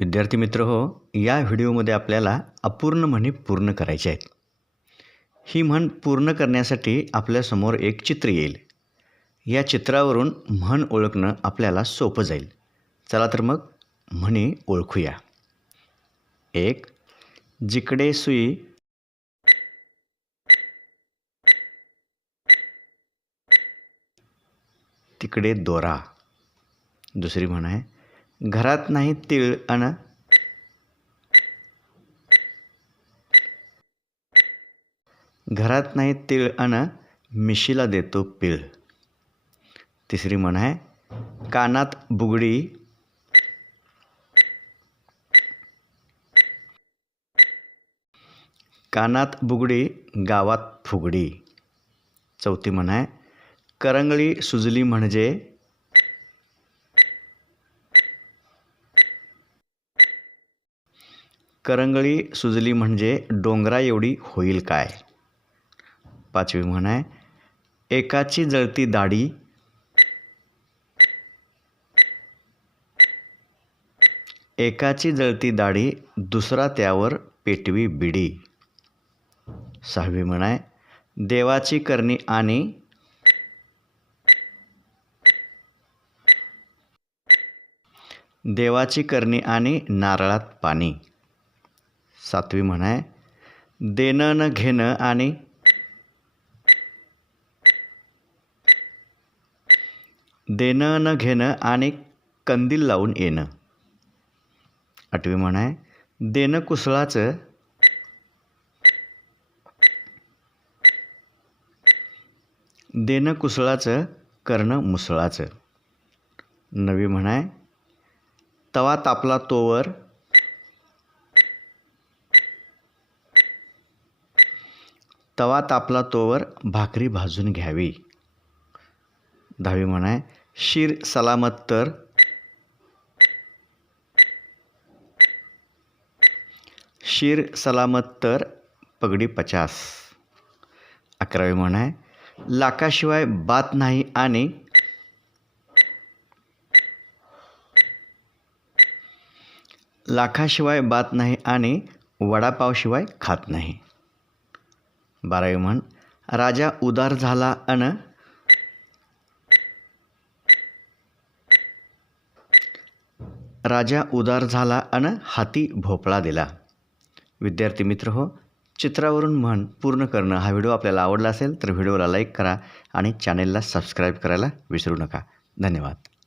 विद्यार्थी मित्र हो या व्हिडिओमध्ये आपल्याला अपूर्ण म्हणी पूर्ण करायच्या आहेत. ही म्हण पूर्ण करण्यासाठी आपल्यासमोर एक चित्र येईल. या चित्रावरून म्हण ओळखणं आपल्याला सोपं जाईल. चला तर मग म्हणी ओळखूया. एक जिकडे सुई. तिकडे दोरा. दुसरी म्हण आहे घरात नाही तीळ अन घरात नाही तीळ अन मिशीला देतो पीळ. तिसरी म्हण आहे कानात बुगडी कानात बुगडी गावात फुगडी. चौथी म्हण आहे करंगळी सुजली म्हणजे करंगळी सुजली म्हणजे डोंगरा एवढी होईल काय? पाचवी म्हण आहे एकाची जळती दाढी एकाची जळती दाढी दुसरा त्यावर पेटवी बिडी. सहावी म्हण आहे देवाची करणी आणि देवाची करणी आणि नारळात पाणी. सातवी म्हण आहे देणं न घेणं आणि देणं न घेणं आणि कंदील लावून येणं. आठवी म्हण आहे देणं कुसळाचं देणं कुसळाचं करणं मुसळाचं. नवी म्हण आहे तवा तापला तोवर तवा तापला तोवर भाकरी भाजून घ्यावी. दहावी म्हण आहे शीर सलामत तर. शीर सलामत तर पगडी पचास. अकरावी म्हण आहे लाखाशिवाय बात नाही आणि लाखाशिवाय बात नाही आणि वडापावशिवाय खात नाही. बारावी म्हण. राजा उदार झाला अन राजा उदार झाला अन हाती भोपळा दिला. विद्यार्थी मित्र हो चित्रावरून म्हण पूर्ण करणं हा व्हिडिओ आपल्याला आवडला असेल तर व्हिडिओला लाईक करा आणि चॅनेलला सबस्क्राईब करायला विसरू नका. धन्यवाद.